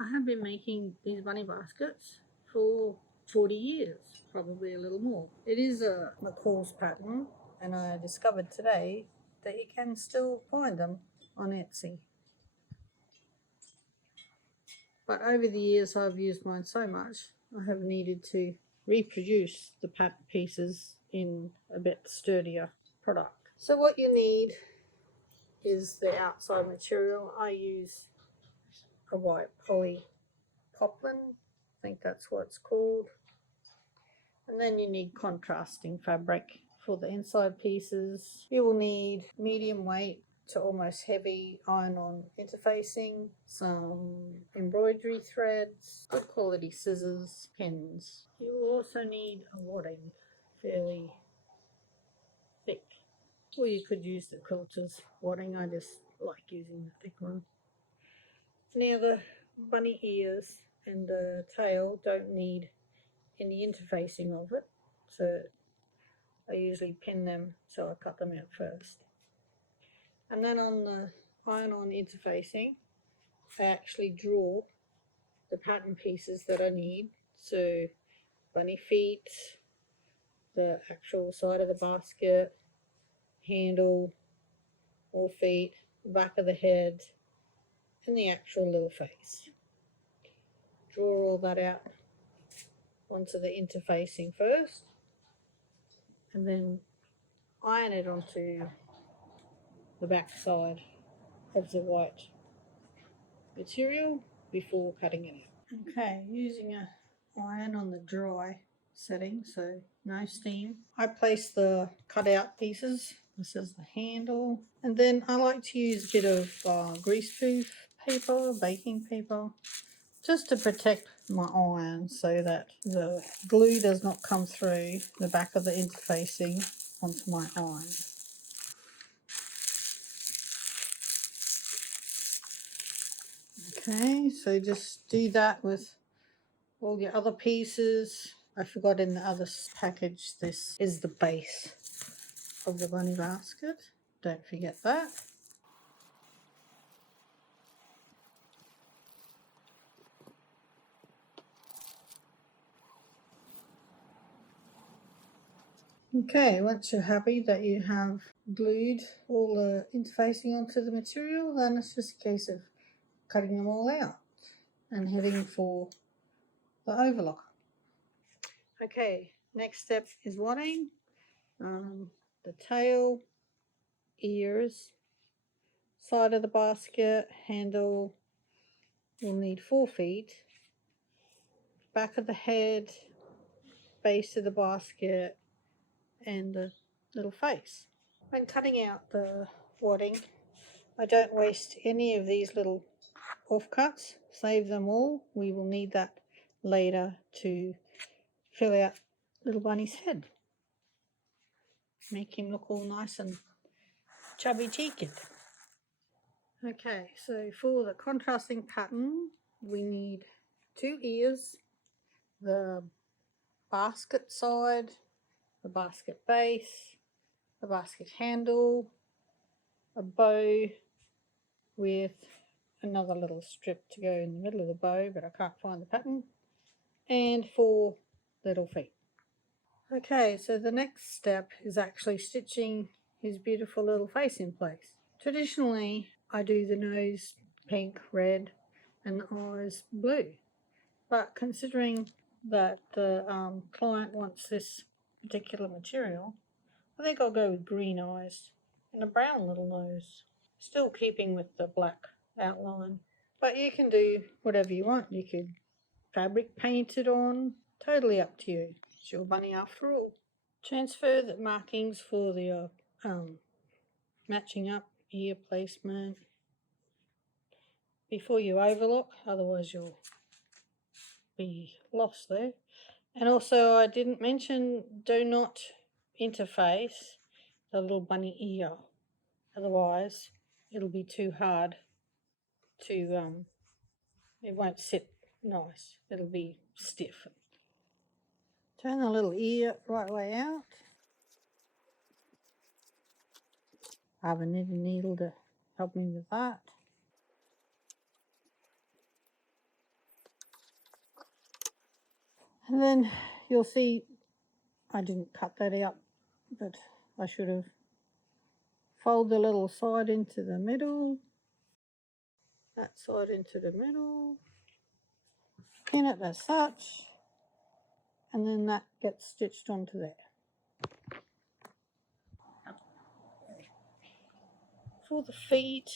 I have been making these bunny baskets for 40 years, probably a little more. It is a McCall's pattern, and I discovered today that you can still find them on Etsy. But over the years I've used mine so much, I have needed to reproduce the pattern pieces in a bit sturdier product. So what you need is the outside material. I use a white poly poplin, I think that's what it's called. And then you need contrasting fabric for the inside pieces. You will need medium weight to almost heavy iron-on interfacing, some embroidery threads, good quality scissors, pins. You will also need a wadding, fairly thick. Or you could use the quilter's wadding, I just like using the thick one. Now the bunny ears and the tail don't need any interfacing of it, so I usually pin them, so I cut them out first. And then on the iron-on interfacing, I actually draw the pattern pieces that I need. So bunny feet, the actual side of the basket, handle, more feet, the back of the head, and the actual little face. Draw all that out onto the interfacing first, and then iron it onto the back side of the white material before cutting it out. Okay, using a iron on the dry setting, so no steam. I place the cutout pieces. This is the handle, and then I like to use a bit of greaseproof paper, baking paper, just to protect my iron so that the glue does not come through the back of the interfacing onto my iron. Okay, so just do that with all your other pieces. I forgot in the other package, this is the base of the bunny basket. Don't forget that. Okay, once you're happy that you have glued all the interfacing onto the material, then it's just a case of cutting them all out and heading for the overlock. Okay, next step is wadding. The tail, ears, side of the basket, handle will need 4 feet, back of the head, base of the basket, and the little face. When cutting out the wadding, I don't waste any of these little offcuts, save them all. We will need that later to fill out little bunny's head. Make him look all nice and chubby cheeked. Okay, so for the contrasting pattern, we need 2 ears, the basket side, the basket base, the basket handle, a bow with another little strip to go in the middle of the bow, but I can't find the pattern, and 4 little feet. Okay, so the next step is actually stitching his beautiful little face in place. Traditionally, I do the nose pink, red, and the eyes blue, but considering that the client wants this particular material, I think I'll go with green eyes and a brown little nose, still keeping with the black outline. But you can do whatever you want. You could fabric paint it on, totally up to you. It's your bunny after all. Transfer the markings for the matching up ear placement before you overlock, otherwise you'll be lost there. And also, I didn't mention, do not interface the little bunny ear, otherwise it'll be too hard to it won't sit nice, it'll be stiff. Turn the little ear right way out. I have a knitting needle to help me with that. And then you'll see I didn't cut that out, but I should have. Fold the little side into the middle, that side into the middle, pin it as such, and then that gets stitched onto there. For the feet,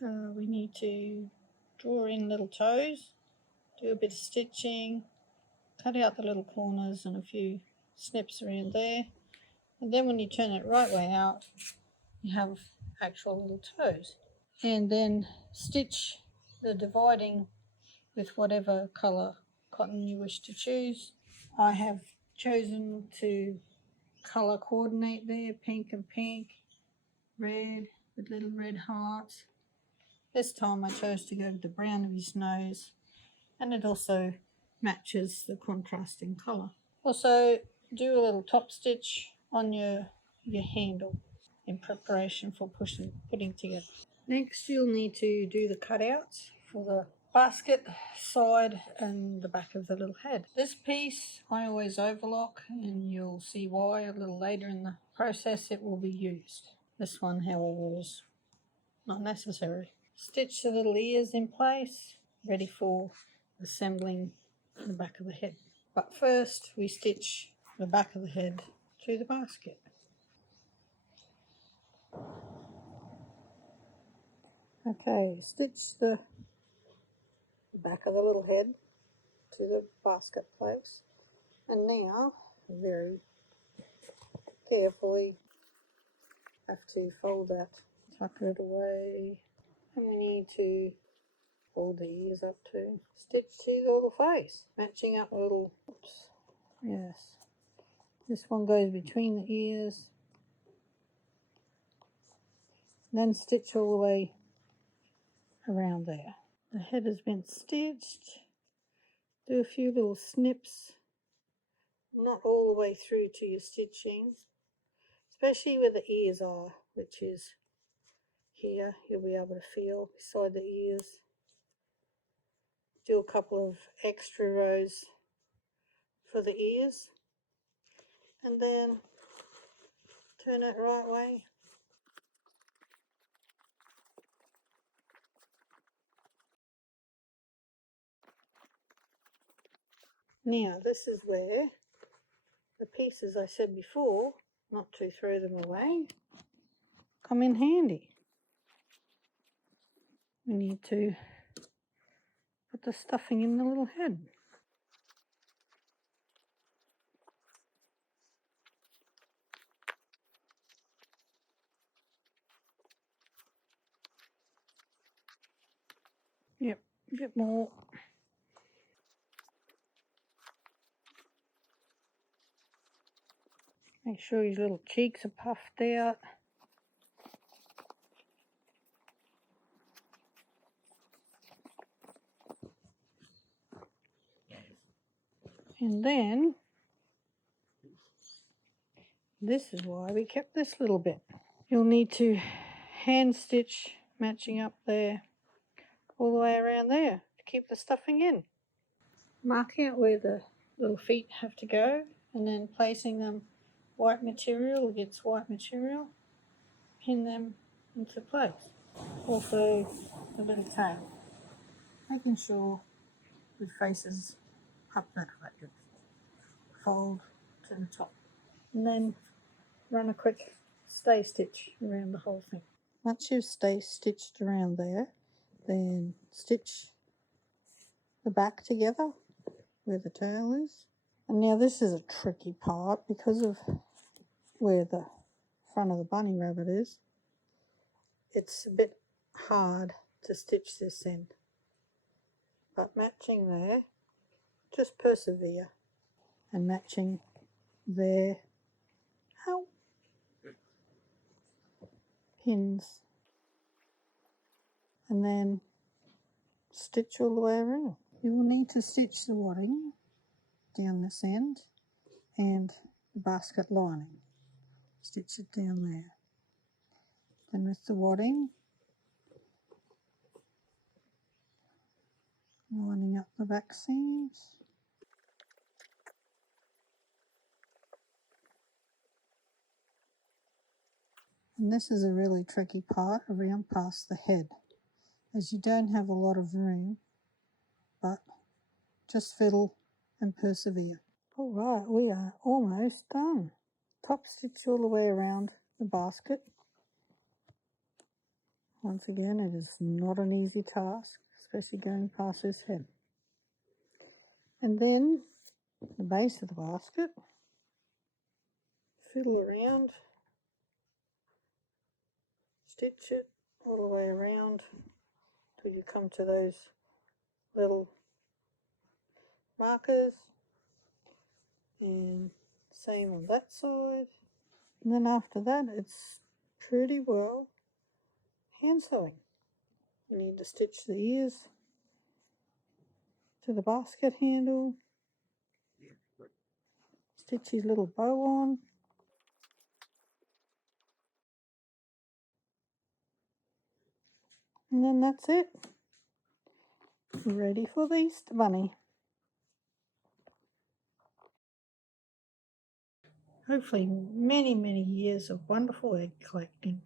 we need to draw in little toes, do a bit of stitching, cut out the little corners and a few snips around there, and then when you turn it right way out, you have actual little toes. And then stitch the dividing with whatever colour cotton you wish to choose. I have chosen to colour coordinate there, pink and pink, red with little red hearts. This time I chose to go with the brown of his nose, and it also matches the contrasting colour. Also do a little top stitch on your handle in preparation for putting together. Next you'll need to do the cutouts for the basket side and the back of the little head. This piece I always overlock, and you'll see why a little later in the process it will be used. This one, however, is not necessary. Stitch the little ears in place, ready for assembling the back of the head. But first we stitch the back of the head to the basket. Okay, stitch the back of the little head to the basket place, and now very carefully have to fold that, tuck it away, and we need to fold the ears up too. Stitch to the little face, matching up a little, oops, yes, this one goes between the ears, then stitch all the way around there. The head has been stitched. Do a few little snips, not all the way through to your stitching, especially where the ears are, which is here. You'll be able to feel beside the ears. Do a couple of extra rows for the ears, and then turn it right way. Now this is where the pieces I said before, not to throw them away, come in handy. We need to put the stuffing in the little head. Yep, a bit more. Make sure his little cheeks are puffed out. And then, this is why we kept this little bit. You'll need to hand stitch matching up there, all the way around there to keep the stuffing in. Marking out where the little feet have to go, and then placing them white material against white material, pin them into place. Also the little tail, making sure it faces up that way. Fold to the top, and then run a quick stay stitch around the whole thing. Once you've stay stitched around there, then stitch the back together where the tail is. And now this is a tricky part because of where the front of the bunny rabbit is. It's a bit hard to stitch this in, but matching there, just persevere, and matching there, ow, pins, and then stitch all the way around. You will need to stitch the wadding down this end and the basket lining. Stitch it down there. Then with the wadding, lining up the back seams. And this is a really tricky part around past the head, as you don't have a lot of room, but just fiddle and persevere. All right, we are almost done. Top stitch all the way around the basket. Once again, it is not an easy task, especially going past his head. And then the base of the basket, fiddle around, stitch it all the way around till you come to those little markers, and same on that side. And then after that, it's pretty well hand sewing. You need to stitch the ears to the basket handle, stitch his little bow on, and then that's it. Ready for the Easter Bunny. Hopefully many, many years of wonderful egg collecting.